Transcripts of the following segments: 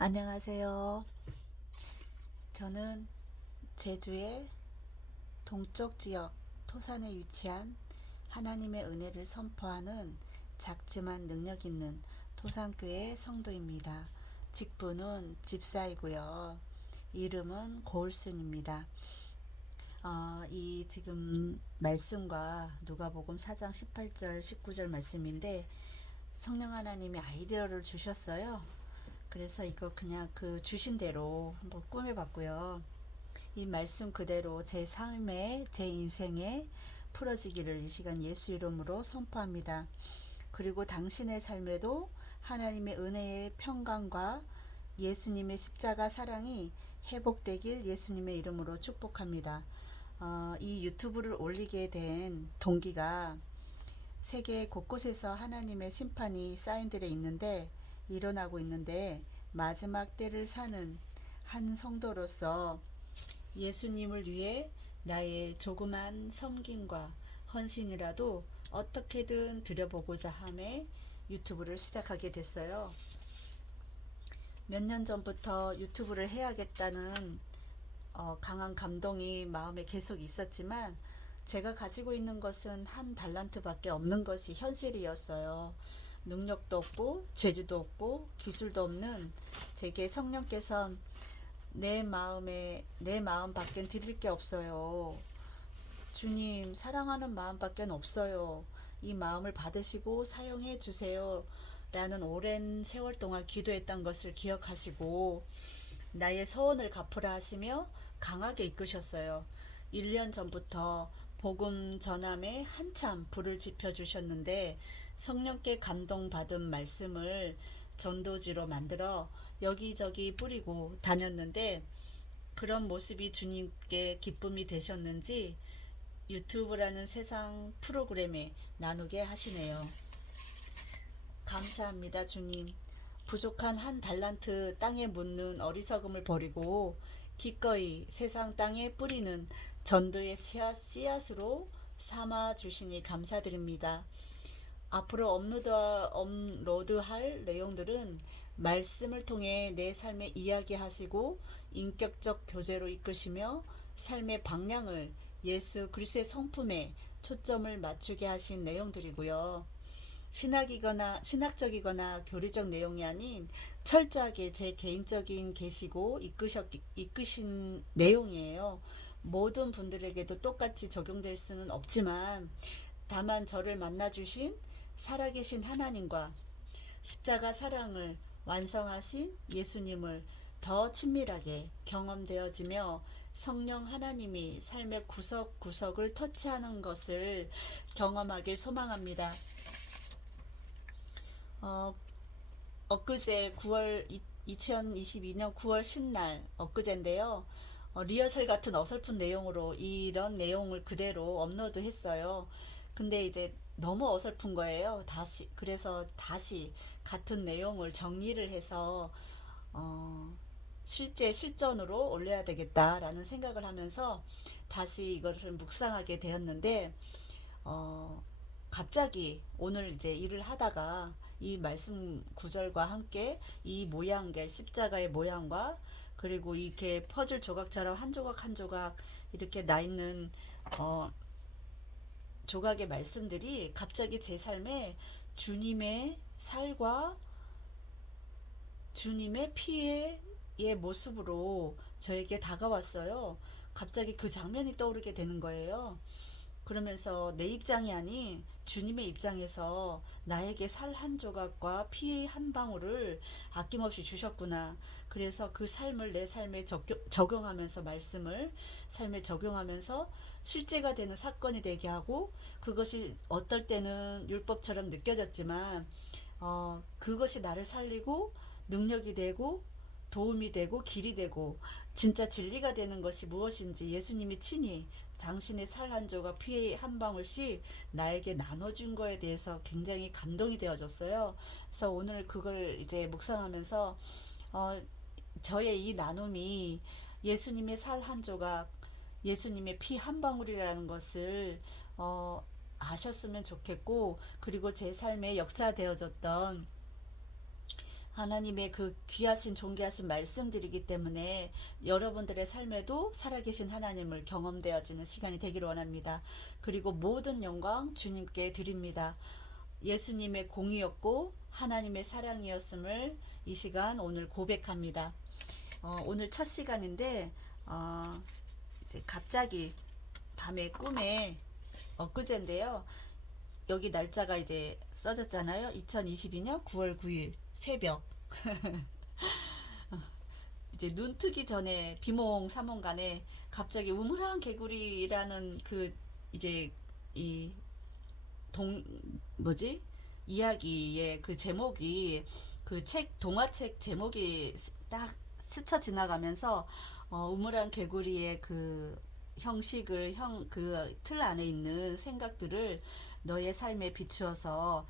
안녕하세요. 저는 제주의 동쪽 지역 토산에 위치한 하나님의 은혜를 선포하는 작지만 능력 있는 토산교회 성도입니다. 직분은 집사이고요. 이름은 고울순입니다. 이 지금 말씀과 누가복음 4장 18절 19절 말씀인데 성령 하나님이 아이디어를 주셨어요. 그래서 이거 그냥 그 주신 대로 한번 꾸며봤고요. 이 말씀 그대로 제 삶에, 제 인생에 풀어지기를 이 시간 예수 이름으로 선포합니다. 그리고 당신의 삶에도 하나님의 은혜의 평강과 예수님의 십자가 사랑이 회복되길 예수님의 이름으로 축복합니다. 이 유튜브를 올리게 된 동기가 세계 곳곳에서 하나님의 심판이 사인들에 있는데 일어나고 있는데 마지막 때를 사는 한 성도로서 예수님을 위해 나의 조그만 섬김과 헌신이라도 어떻게든 드려보고자 함에 유튜브를 시작하게 됐어요. 몇 년 전부터 유튜브를 해야겠다는 강한 감동이 마음에 계속 있었지만 제가 가지고 있는 것은 한 달란트밖에 없는 것이 현실이었어요. 능력도 없고 재주도 없고 기술도 없는 제게 성령께서 내 마음밖에 드릴 게 없어요. 주님 사랑하는 마음밖에 없어요. 이 마음을 받으시고 사용해 주세요. 라는 오랜 세월 동안 기도했던 것을 기억하시고 나의 서원을 갚으라 하시며 강하게 이끄셨어요. 1년 전부터 복음 전함에 한참 불을 지펴주셨는데 성령께 감동받은 말씀을 전도지로 만들어 여기저기 뿌리고 다녔는데 그런 모습이 주님께 기쁨이 되셨는지 유튜브라는 세상 프로그램에 나누게 하시네요. 감사합니다, 주님. 부족한 한 달란트 땅에 묻는 어리석음을 버리고 기꺼이 세상 땅에 뿌리는 전도의 씨앗으로 삼아 주시니 감사드립니다. 앞으로 업로드할 내용들은 말씀을 통해 내 삶에 이야기하시고 인격적 교제로 이끄시며 삶의 방향을 예수 그리스도의 성품에 초점을 맞추게 하신 내용들이고요. 신학적이거나 교리적 내용이 아닌 철저하게 제 개인적인 계시고 이끄신 내용이에요. 모든 분들에게도 똑같이 적용될 수는 없지만 다만 저를 만나주신 살아계신 하나님과 십자가 사랑을 완성하신 예수님을 더 친밀하게 경험되어지며 성령 하나님이 삶의 구석구석을 터치하는 것을 경험하길 소망합니다. 엊그제 2022년 9월 10날 엊그제인데요. 리허설 같은 어설픈 내용으로 이런 내용을 그대로 업로드 했어요. 근데 이제 너무 어설픈 거예요. 그래서 다시 같은 내용을 정리를 해서 실제 실전으로 올려야 되겠다라는 생각을 하면서 다시 이것을 묵상하게 되었는데 갑자기 오늘 이제 일을 하다가 이 말씀 구절과 함께 이 모양의 십자가의 모양과 그리고 이렇게 퍼즐 조각처럼 한 조각 한 조각 이렇게 나 있는 조각의 말씀들이 갑자기 제 삶에 주님의 살과 주님의 피의 모습으로 저에게 다가왔어요. 갑자기 그 장면이 떠오르게 되는 거예요. 그러면서 내 입장이 아닌 주님의 입장에서 나에게 살 한 조각과 피 한 방울을 아낌없이 주셨구나. 그래서 그 삶을 내 삶에 적용하면서 말씀을 삶에 적용하면서 실제가 되는 사건이 되게 하고 그것이 어떨 때는 율법처럼 느껴졌지만 그것이 나를 살리고 능력이 되고 도움이 되고 길이 되고 진짜 진리가 되는 것이 무엇인지 예수님이 친히 당신의 살 한 조각 피의 한 방울씩 나에게 나눠준 거에 대해서 굉장히 감동이 되어졌어요. 그래서 오늘 그걸 이제 묵상하면서 저의 이 나눔이 예수님의 살 한 조각 예수님의 피 한 방울이라는 것을 아셨으면 좋겠고 그리고 제 삶에 역사되어졌던 하나님의 그 귀하신 존귀하신 말씀들이기 때문에 여러분들의 삶에도 살아계신 하나님을 경험되어지는 시간이 되기를 원합니다. 그리고 모든 영광 주님께 드립니다. 예수님의 공의였고 하나님의 사랑이었음을 이 시간 오늘 고백합니다. 오늘 첫 시간인데 이제 갑자기 밤에 꿈에 엊그제인데요. 여기 날짜가 이제 써졌잖아요. 2022년 9월 9일 새벽. 이제 눈 뜨기 전에 비몽사몽간에 갑자기 우물한 개구리라는 그 이제 이 동 뭐지? 이야기의 그 제목이 그 책 동화책 제목이 딱 스쳐 지나가면서 우물한 개구리의 그 형식을 그 틀 안에 있는 생각들을 너의 삶에 비추어서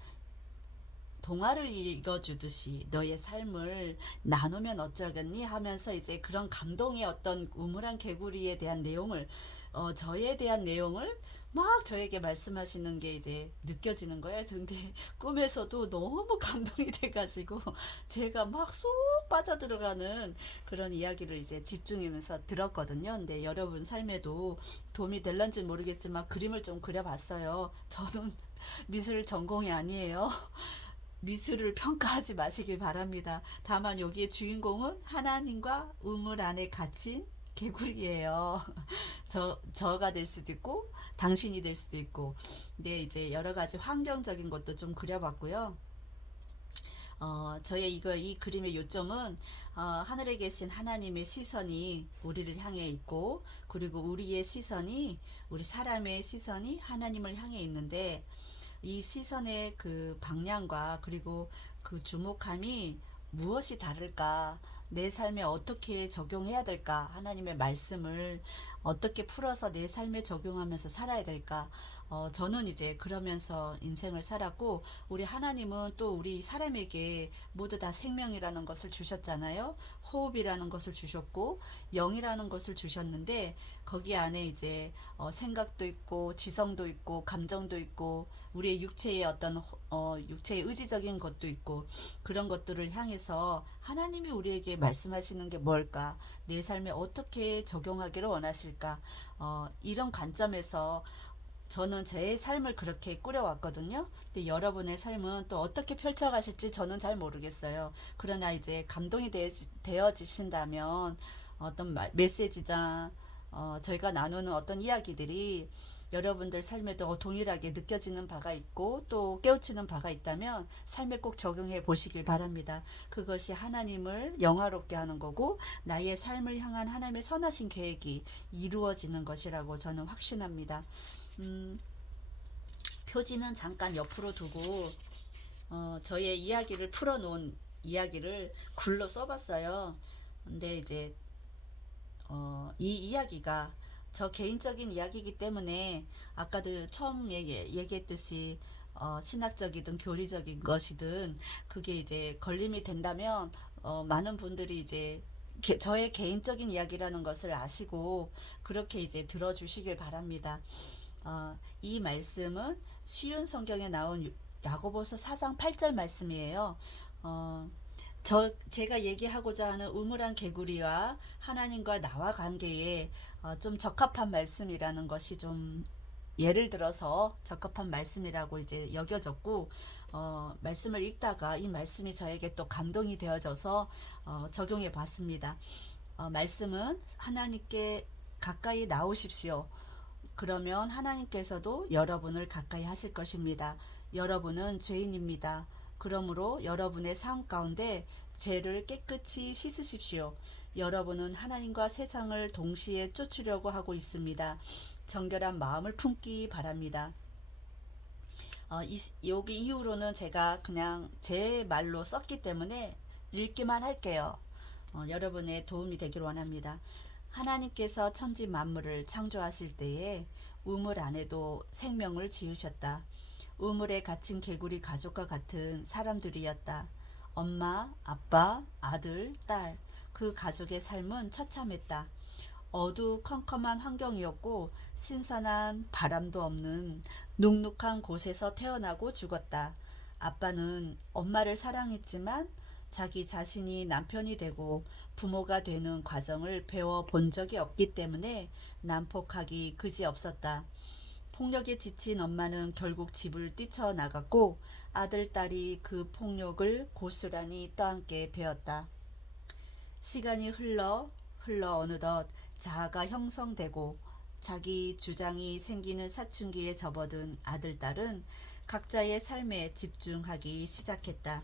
동화를 읽어주듯이 너의 삶을 나누면 어쩌겠니 하면서 이제 그런 감동의 어떤 우물한 개구리에 대한 내용을 저에 대한 내용을 막 저에게 말씀하시는 게 이제 느껴지는 거예요. 근데 꿈에서도 너무 감동이 돼가지고 제가 막 쏙 빠져들어가는 그런 이야기를 이제 집중하면서 들었거든요. 근데 여러분 삶에도 도움이 될런지 모르겠지만 그림을 좀 그려봤어요. 저는 미술 전공이 아니에요. 미술을 평가하지 마시길 바랍니다. 다만 여기에 주인공은 하나님과 우물 안에 갇힌 개구리예요. 저가 될 수도 있고 당신이 될 수도 있고. 근데 이제 여러 가지 환경적인 것도 좀 그려봤고요. 저의 이 그림의 요점은 하늘에 계신 하나님의 시선이 우리를 향해 있고, 그리고 우리의 시선이, 우리 사람의 시선이 하나님을 향해 있는데, 이 시선의 그 방향과 그리고 그 주목함이 무엇이 다를까? 내 삶에 어떻게 적용해야 될까? 하나님의 말씀을 어떻게 풀어서 내 삶에 적용하면서 살아야 될까? 저는 이제 그러면서 인생을 살았고, 우리 하나님은 또 우리 사람에게 모두 다 생명이라는 것을 주셨잖아요. 호흡이라는 것을 주셨고, 영이라는 것을 주셨는데, 거기 안에 이제 생각도 있고, 지성도 있고, 감정도 있고, 우리의 육체의 어떤 육체의 의지적인 것도 있고, 그런 것들을 향해서 하나님이 우리에게 말씀하시는 게 뭘까? 내 삶에 어떻게 적용하기를 원하실까? 이런 관점에서 저는 제 삶을 그렇게 꾸려왔거든요. 근데 여러분의 삶은 또 어떻게 펼쳐가실지 저는 잘 모르겠어요. 그러나 이제 감동이 되어지신다면 어떤 메시지다, 저희가 나누는 어떤 이야기들이 여러분들 삶에도 동일하게 느껴지는 바가 있고 또 깨우치는 바가 있다면 삶에 꼭 적용해 보시길 바랍니다. 그것이 하나님을 영화롭게 하는 거고 나의 삶을 향한 하나님의 선하신 계획이 이루어지는 것이라고 저는 확신합니다. 표지는 잠깐 옆으로 두고 저의 이야기를 풀어놓은 이야기를 글로 써봤어요. 근데 이제 이 이야기가 저 개인적인 이야기이기 때문에 아까도 처음 얘기했듯이 신학적이든 교리적인 것이든 그게 이제 걸림이 된다면 많은 분들이 이제 저의 개인적인 이야기라는 것을 아시고 그렇게 이제 들어주시길 바랍니다. 이 말씀은 쉬운 성경에 나온 야고보서 4장 8절 말씀이에요. 제가 얘기하고자 하는 우물한 개구리와 하나님과 나와 관계에 좀 적합한 말씀이라는 것이 좀 예를 들어서 적합한 말씀이라고 이제 여겨졌고, 말씀을 읽다가 이 말씀이 저에게 또 감동이 되어져서 적용해 봤습니다. 말씀은 하나님께 가까이 나오십시오. 그러면 하나님께서도 여러분을 가까이 하실 것입니다. 여러분은 죄인입니다. 그러므로 여러분의 삶 가운데 죄를 깨끗이 씻으십시오. 여러분은 하나님과 세상을 동시에 쫓으려고 하고 있습니다. 정결한 마음을 품기 바랍니다. 여기 이후로는 제가 그냥 제 말로 썼기 때문에 읽기만 할게요. 여러분의 도움이 되길 원합니다. 하나님께서 천지 만물을 창조하실 때에 우물 안에도 생명을 지으셨다. 우물에 갇힌 개구리 가족과 같은 사람들이었다. 엄마, 아빠, 아들, 딸, 그 가족의 삶은 처참했다. 어두컴컴한 환경이었고 신선한 바람도 없는 눅눅한 곳에서 태어나고 죽었다. 아빠는 엄마를 사랑했지만 자기 자신이 남편이 되고 부모가 되는 과정을 배워본 적이 없기 때문에 난폭하기 그지없었다. 폭력에 지친 엄마는 결국 집을 뛰쳐나갔고 아들, 딸이 그 폭력을 고스란히 떠안게 되었다. 시간이 흘러 어느덧 자아가 형성되고 자기 주장이 생기는 사춘기에 접어든 아들, 딸은 각자의 삶에 집중하기 시작했다.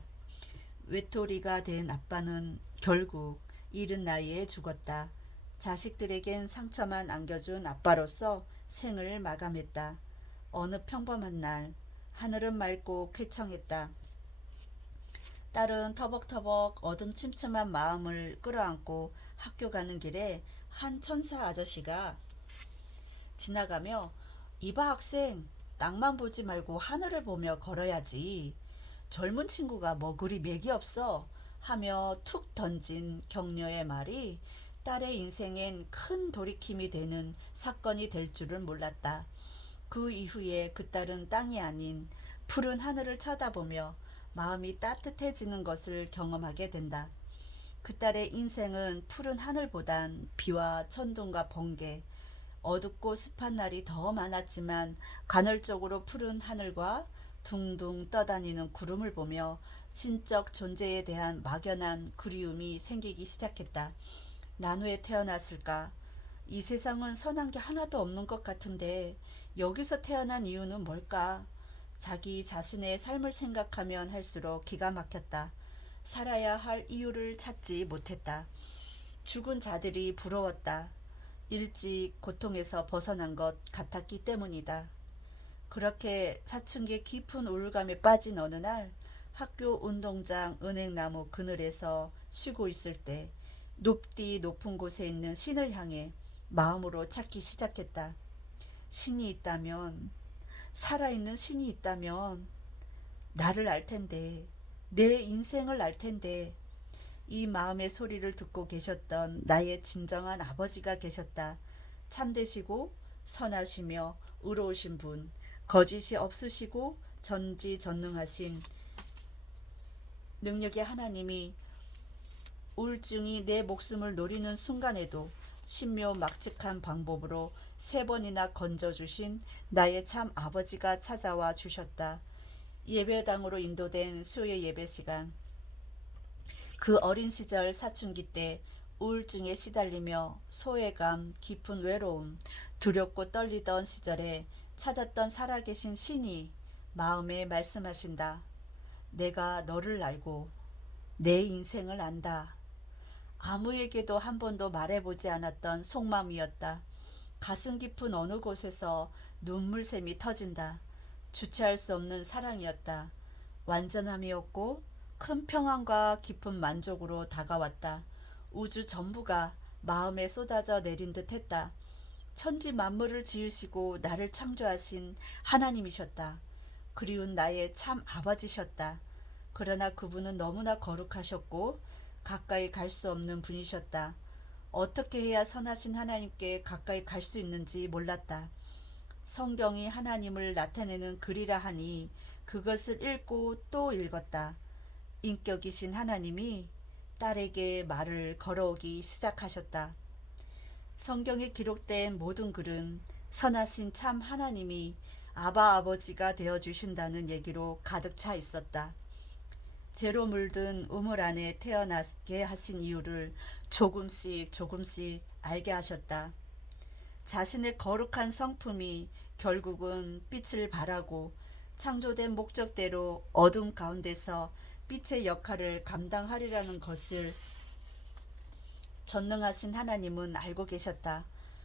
외톨이가 된 아빠는 결국 이른 나이에 죽었다. 자식들에겐 상처만 안겨준 아빠로서 생을 마감했다. 어느 평범한 날 하늘은 맑고 쾌청했다. 딸은 터벅터벅 어둠침침한 마음을 끌어안고 학교 가는 길에 한 천사 아저씨가 지나가며 이봐 학생, 땅만 보지 말고 하늘을 보며 걸어야지. 젊은 친구가 뭐 그리 맥이 없어 하며 툭 던진 격려의 말이 딸의 인생엔 큰 돌이킴이 되는 사건이 될 줄은 몰랐다. 그 이후에 그 딸은 땅이 아닌 푸른 하늘을 쳐다보며 마음이 따뜻해지는 것을 경험하게 된다. 그 딸의 인생은 푸른 하늘보단 비와 천둥과 번개, 어둡고 습한 날이 더 많았지만 간헐적으로 푸른 하늘과 둥둥 떠다니는 구름을 보며 신적 존재에 대한 막연한 그리움이 생기기 시작했다. 난 왜 태어났을까? 이 세상은 선한 게 하나도 없는 것 같은데 여기서 태어난 이유는 뭘까? 자기 자신의 삶을 생각하면 할수록 기가 막혔다. 살아야 할 이유를 찾지 못했다. 죽은 자들이 부러웠다. 일찍 고통에서 벗어난 것 같았기 때문이다. 그렇게 사춘기 깊은 우울감에 빠진 어느 날 학교 운동장 은행나무 그늘에서 쉬고 있을 때 높디 높은 곳에 있는 신을 향해 마음으로 찾기 시작했다. 신이 있다면, 살아있는 신이 있다면 나를 알 텐데, 내 인생을 알 텐데. 이 마음의 소리를 듣고 계셨던 나의 진정한 아버지가 계셨다. 참되시고 선하시며 의로우신 분, 거짓이 없으시고 전지전능하신 능력의 하나님이 우울증이 내 목숨을 노리는 순간에도 신묘막측한 방법으로 3번이나 건져주신 나의 참 아버지가 찾아와 주셨다. 예배당으로 인도된 수요 예배 시간. 그 어린 시절 사춘기 때 우울증에 시달리며 소외감, 깊은 외로움, 두렵고 떨리던 시절에 찾았던 살아계신 신이 마음에 말씀하신다. 내가 너를 알고 내 인생을 안다. 아무에게도 한 번도 말해보지 않았던 속마음이었다. 가슴 깊은 어느 곳에서 눈물샘이 터진다. 주체할 수 없는 사랑이었다. 완전함이었고 큰 평안과 깊은 만족으로 다가왔다. 우주 전부가 마음에 쏟아져 내린 듯 했다. 천지 만물을 지으시고 나를 창조하신 하나님이셨다. 그리운 나의 참 아버지셨다. 그러나 그분은 너무나 거룩하셨고 가까이 갈 수 없는 분이셨다. 어떻게 해야 선하신 하나님께 가까이 갈 수 있는지 몰랐다. 성경이 하나님을 나타내는 글이라 하니 그것을 읽고 또 읽었다. 인격이신 하나님이 딸에게 말을 걸어오기 시작하셨다. 성경에 기록된 모든 글은 선하신 참 하나님이 아바 아버지가 되어주신다는 얘기로 가득 차 있었다. 죄로 물든 우물 안에 태어나게 하신 이유를 조금씩 알게 하셨다. 자신의 거룩한 성품이 결국은 빛을 발하고 창조된 목적대로 어둠 가운데서 빛의 역할을 감당하리라는 것을 전능하신 하나님은 알고 계셨다.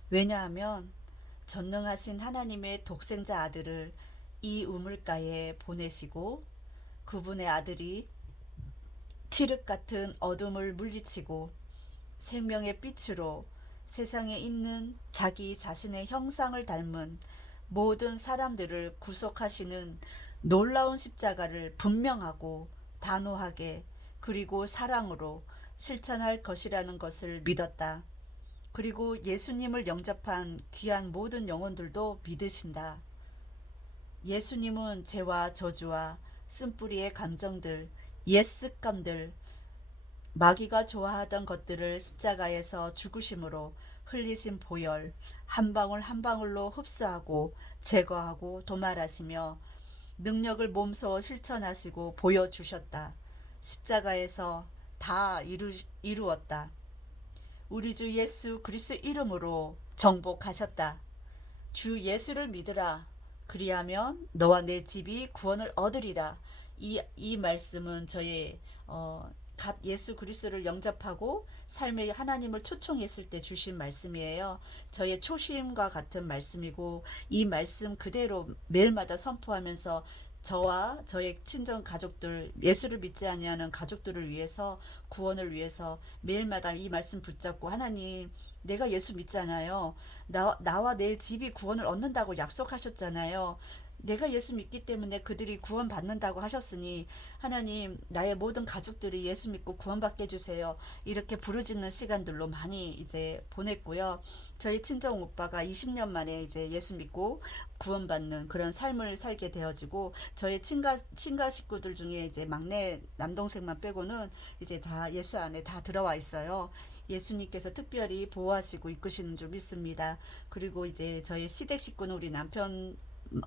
왜냐하면 전능하신 하나님의 독생자 아들을 이 우물가에 보내시고 그분의 아들이 칠흑 같은 어둠을 물리치고 생명의 빛으로 세상에 있는 자기 자신의 형상을 닮은 모든 사람들을 구속하시는 놀라운 십자가를 분명하고 단호하게 그리고 사랑으로 실천할 것이라는 것을 믿었다. 그리고 예수님을 영접한 귀한 모든 영혼들도 믿으신다. 예수님은 죄와 저주와 쓴뿌리의 감정들, 옛 습관들, 마귀가 좋아하던 것들을 십자가에서 죽으심으로 흘리신 보혈 한 방울 한 방울로 흡수하고 제거하고 도말하시며 능력을 몸소 실천하시고 보여주셨다. 십자가에서 다 이루었다. 우리 주 예수 그리스도 이름으로 정복하셨다. 주 예수를 믿으라. 그리하면 너와 내 집이 구원을 얻으리라. 이 말씀은 저의 갓 예수 그리스도를 영접하고 삶의 하나님을 초청했을 때 주신 말씀이에요. 저의 초심과 같은 말씀이고 이 말씀 그대로 매일마다 선포하면서 저와 저의 친정 가족들, 예수를 믿지 아니하는 가족들을 위해서, 구원을 위해서 매일마다 이 말씀 붙잡고, 하나님 내가 예수 믿잖아요. 나와 내 집이 구원을 얻는다고 약속하셨잖아요. 내가 예수 믿기 때문에 그들이 구원받는다고 하셨으니 하나님 나의 모든 가족들이 예수 믿고 구원받게 해주세요. 이렇게 부르짖는 시간들로 많이 이제 보냈고요. 저희 친정 오빠가 20년 만에 이제 예수 믿고 구원받는 그런 삶을 살게 되어지고, 저희 친가 식구들 중에 이제 막내 남동생만 빼고는 이제 다 예수 안에 다 들어와 있어요. 예수님께서 특별히 보호하시고 이끄시는 줄 믿습니다. 그리고 이제 저희 시댁 식구는 우리 남편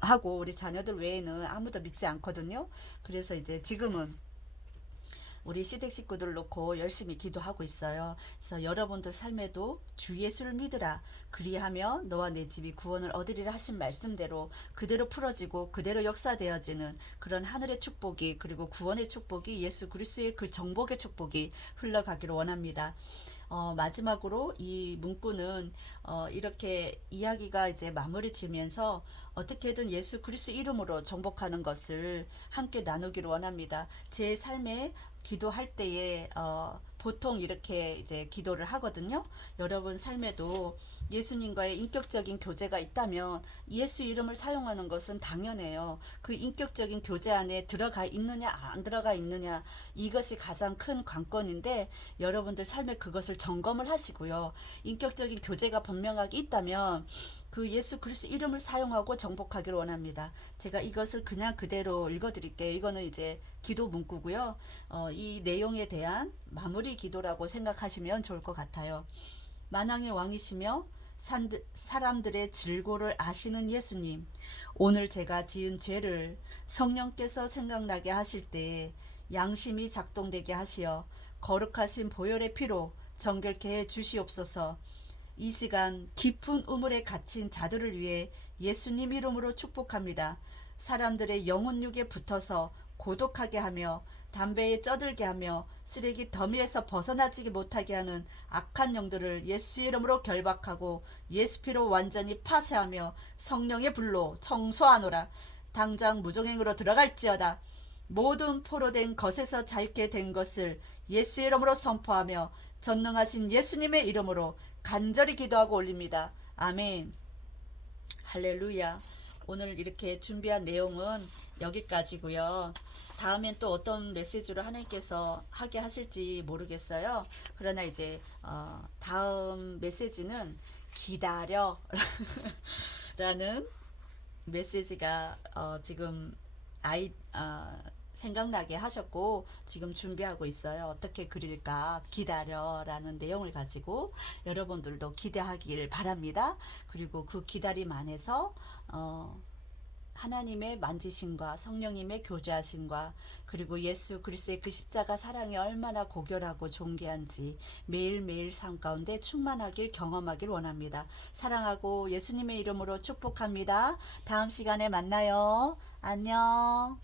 하고 우리 자녀들 외에는 아무도 믿지 않거든요. 그래서 이제 지금은 우리 시댁 식구들 놓고 열심히 기도하고 있어요. 그래서 여러분들 삶에도 주 예수를 믿으라. 그리하면 너와 내 집이 구원을 얻으리라 하신 말씀대로 그대로 풀어지고 그대로 역사되어지는 그런 하늘의 축복이, 그리고 구원의 축복이, 예수 그리스도의 그 정복의 축복이 흘러가기를 원합니다. 마지막으로 이 문구는 이렇게 이야기가 이제 마무리 지면서 어떻게든 예수 그리스도 이름으로 정복하는 것을 함께 나누기를 원합니다. 제 삶에 기도할 때에 보통 이렇게 이제 기도를 하거든요. 여러분 삶에도 예수님과의 인격적인 교제가 있다면 예수 이름을 사용하는 것은 당연해요. 그 인격적인 교제 안에 들어가 있느냐 안 들어가 있느냐, 이것이 가장 큰 관건인데 여러분들 삶에 그것을 점검을 하시고요. 인격적인 교제가 분명하게 있다면 그 예수 그리스도 이름을 사용하고 정복하기를 원합니다. 제가 이것을 그냥 그대로 읽어드릴게요. 이거는 이제 기도 문구고요. 이 내용에 대한 마무리 기도라고 생각하시면 좋을 것 같아요. 만왕의 왕이시며 사람들의 질고를 아시는 예수님, 오늘 제가 지은 죄를 성령께서 생각나게 하실 때에 양심이 작동되게 하시어 거룩하신 보혈의 피로 정결케 해 주시옵소서. 이 시간 깊은 우물에 갇힌 자들을 위해 예수님 이름으로 축복합니다. 사람들의 영혼육에 붙어서 고독하게 하며 담배에 쩌들게 하며 쓰레기 더미에서 벗어나지 못하게 하는 악한 영들을 예수 이름으로 결박하고 예수 피로 완전히 파쇄하며 성령의 불로 청소하노라. 당장 무종행으로 들어갈지어다. 모든 포로된 것에서 자유케 된 것을 예수 이름으로 선포하며 전능하신 예수님의 이름으로 간절히 기도하고 올립니다. 아멘. 할렐루야. 오늘 이렇게 준비한 내용은 여기까지고요. 다음엔 또 어떤 메시지로 하나님께서 하게 하실지 모르겠어요. 그러나 이제 다음 메시지는 기다려 라는 메시지가 지금 생각나게 하셨고 지금 준비하고 있어요. 어떻게 그릴까 기다려라는 내용을 가지고 여러분들도 기대하길 바랍니다. 그리고 그 기다림 안에서 하나님의 만지심과 성령님의 교제하심과 그리고 예수 그리스도의 그 십자가 사랑이 얼마나 고결하고 존귀한지 매일매일 삶 가운데 충만하길 경험하길 원합니다. 사랑하고 예수님의 이름으로 축복합니다. 다음 시간에 만나요. 안녕.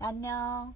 안녕.